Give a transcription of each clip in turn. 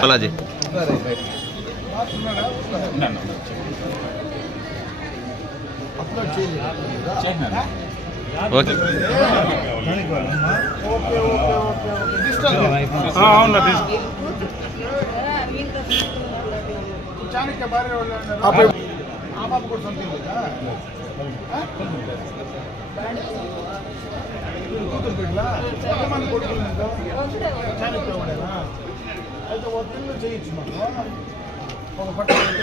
Balaji okay అవునా చాణక్య భార్య వాళ్ళు ఉన్నారు. ఆ పాప కూడా సొంత ఇల్లేనా? ఆ? కూతురు బిడ్డలా? ఎంతమంది కొడుకులు నీకు? చాణక్య వాడేనా? అయితే ఒక ఇల్లు చేయొచ్చు మాకు ఒక పట్ట పెట్టి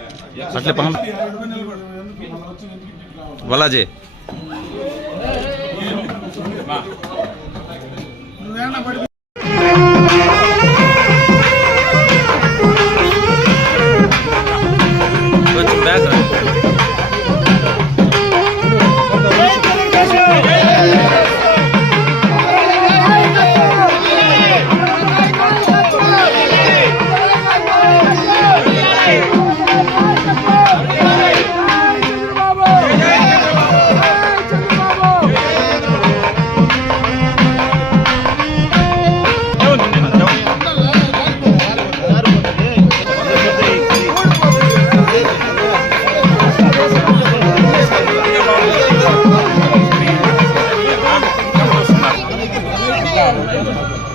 అట్లే వస్తుంది? ఆ? బాలాజీ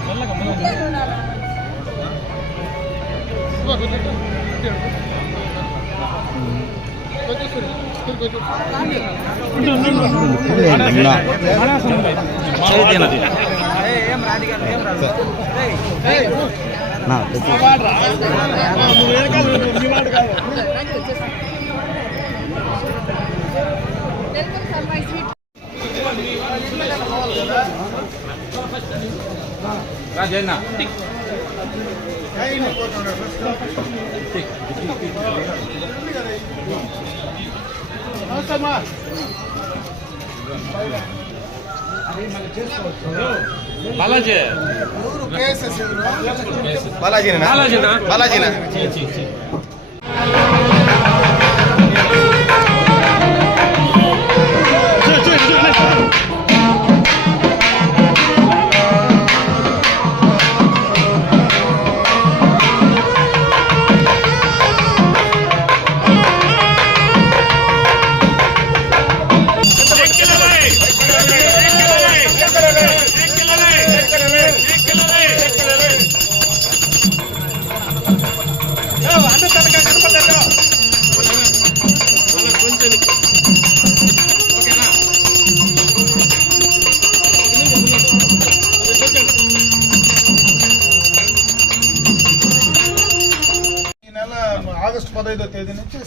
చేయలేదు. బాలాజీ పర్లేదు అంతా ఖాళీ చేసేసి. పోసేసి పోసేసి శివనా బాగుంటుంది. మరి చేసుకోవచ్చు. అట్లే పం బాలాజీ నువ్వేనా పడి కొంచెం బ్యాక్ రా. నమస్తేమ్మా. బాలాజీ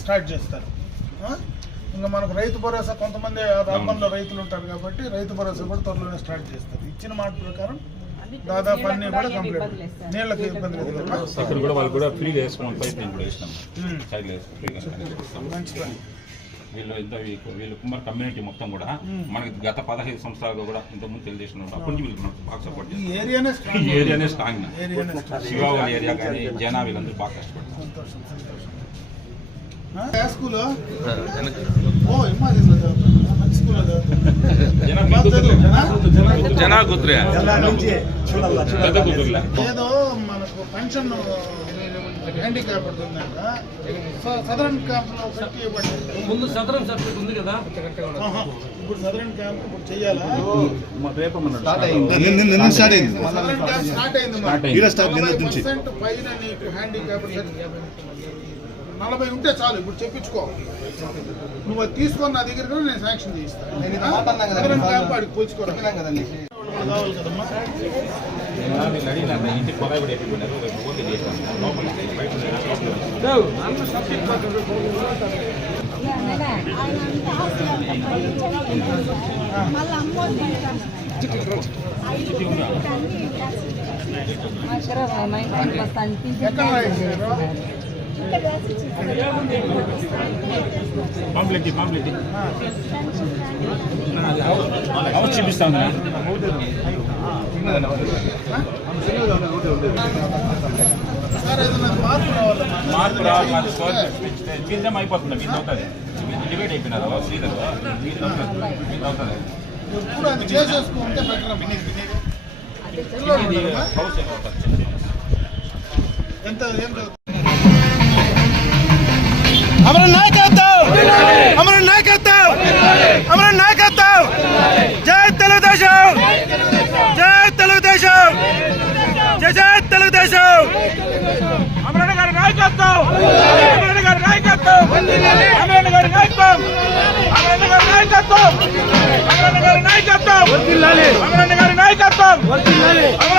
స్టార్ట్ చేస్తారు? ఇంకా మనకు రైతు భరోసా కొంతమంది రామంలో రైతులు ఉంటారు కాబట్టి రైతు భరోసా కూడా త్వరలోనే స్టార్ట్ చేస్తారు. ఇచ్చిన మాట ప్రకారం దాదాపు అన్ని కూడా కంప్లీట్ నీళ్ళకి ఇబ్బంది లేదు? ఇక్కడ కూడా వాళ్ళు కూడా పైప్ కూడా వేసినాం. మంచి పని వీళ్ళు ఎంత వీళ్ళు- వీళ్ళు కుమార్ కమ్యూనిటీ మొత్తం కూడా మనకి గత పదహైదు సంవత్సరాలుగా కూడా ఇంతకుముందు తెలుగుదేశం అప్పటి నుంచి వీళ్ళు మనకు బాగా సపోర్ట్ చేస్తారు ఏరియానే ఈ స్ట్రాంగ్ ఏరియానే స్ట్రాంగ్ ఏరియానే స్ట్రాంగ్ శివావళి ఏరియా కానీ జనా వీళ్ళందరూ బాగా కష్టపడతారు స్కూల్. ఓ మంచి జనా ఏదో మనకు పెన్షన్ హ్యాండిక్యాప్ స- సదరన్ క్యాంప్లో పెట్టి ఇవ్వండి ముందు సదరం సర్టిఫికేట్ ఉంది కదా. ఇప్పుడు సదరన్ క్యాంప్ ఇప్పుడు చెయ్యాలా? స్టార్ట్ అయింది. సదరన్ క్యాంప్ స్టార్ట్ అయింది. స్టార్ట్ పైన నీకు హ్యాండిక్యాప్ నలభై ఉంటే చాలు ఇప్పుడు చెప్పించుకో. నువ్వు అది తీసుకొని నా దగ్గర కూడా నేను శాంక్షన్ చేయిస్తాను పోల్చుకోవాలి మళ్ళీ పాంప్లెట్ పాంప్లెట్ హౌస్ చూపిస్తాను మార్పు రావాలి మాది స్కోర్ మీదేం అయిపోతుంది మీది అవుతుంది డివైడ్ అయిపోయినారు శ్రీధర్. మీది అవుతుంది మీది అవుతుంది ఎంత ఏం అమర నాయకత్వం! అమర నాయకత్వం! అమర నాయకత్వం! జై తెలుగుదేశం! జై తెలుగుదేశం! జై జై తెలుగుదేశం! అమరణ గారి నాయకత్వం! అమరణ గారి నాయకత్వం! అమరణ గారి నాయకత్వం! అమరణ గారి నాయకత్వం! అమరణ గారి నాయకత్వం! అమరణ గారి నాయకత్వం! అమరణ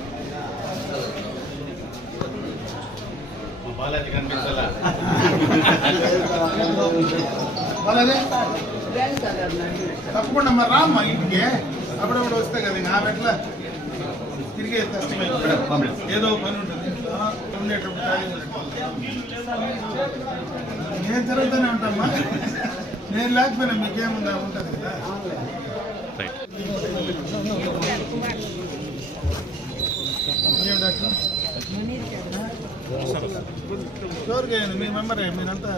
అలాగే వెల్ కలర్ నండి తప్పకుండా మరి రామ్మా ఇంటికి అప్పుడప్పుడు వస్తే కదా ఇంకా ఆమె ఎట్లా తిరిగే కష్టమే ఏదో పని ఉంటుంది ఇంట్లో ఉండేటప్పుడు ఖాళీ ఉండేటప్పుడు. నేను తిరుగుతూనే ఉంటామ్మా నేను లేకపోయినా మీకేముందా ఉంటుంది కదా మీ మెంబరే మీరంతా